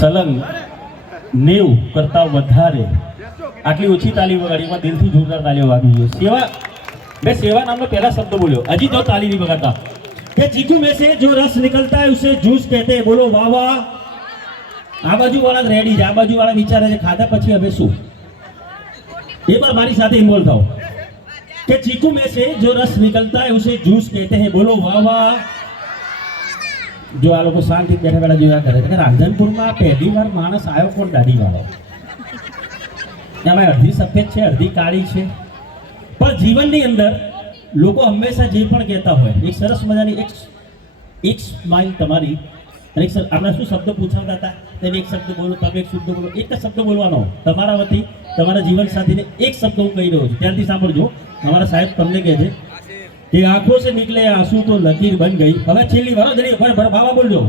સલંગ 90 કરતા વધારે આટલી ઓછી તાલી વગાડીમાં દિલથી જોરદાર તાલીઓ વાગી જોઈએ. સેવા, મેં સેવા નામનો પહેલા શબ્દ બોલ્યો, હજી તો તાલી નહીં વગાડતા. કે ચીકુ में से जो रस निकलता है उसे जूस कहते हैं. बोलो वाह वाह. આ બાજુ વાળા રેડી છે, આ બાજુ વાળા વિચારે છે ખાધા પછી હવે શું. एक बार मारी साथ इन्वॉल्व થાઓ कि चीकू में से जो रस निकलता है उसे जूस कहते हैं. बोलो वाह वाह. जो आ लोग शांति बैठा बैठा जोया करे कि रांधनपुर में पहली बार मानस आयो कोण दाढ़ी वाળો. એમાં અડધી સફેદ છે, અડધી કાળી છે. પણ જીવનની અંદર લોકો હંમેશા જે પણ કહેતા હોય, એક સરસ મજાની એક સ્માઇલ તમારી, અને એક આપણે શું શબ્દ પૂછાવતા હતા, તમે એક શબ્દ બોલો, તમે એક શબ્દ બોલો, એક જ શબ્દ બોલવાનો તમારા વતી તમારા જીવન સાથીને એક શબ્દ હું કહી રહ્યો છું, ત્યારથી સાંભળજો. અમારા સાહેબ તમને કહે છે कि आंखों से निकले आंसू तो लकीर बन गई. હવે છેલ્લી વાર જરી બાબા બોલજો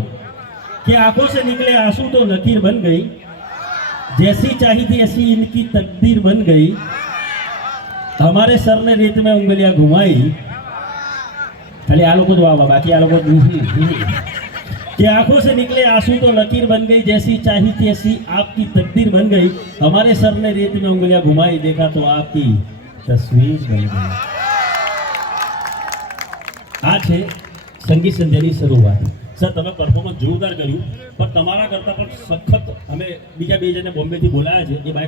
कि आंखों से निकले आंसू तो लकीर बन गई, जैसी चाही थी ऐसी इनकी तकदीर बन गई, हमारे सर ने रेत में उंगलियां घुमाई. खाली आ लोग वाह बाकी आ लोग कि आंखों से निकले आंसू तो लकीर बन गई, जैसी चाही थी ऐसी आपकी तकदीर बन गई, हमारे सर ने रेत में उंगलियां घुमाई, देखा तो आपकी तस्वीर बन गई. આ છે સંગીત સંધ્યાની શરૂઆત. સર તમે પરફોર્મન્સ જોરદાર કર્યું, પણ તમારા કરતાં પણ સખત અમે બીજા બે જણને બોમ્બેથી બોલાયા છે. એ બાઇક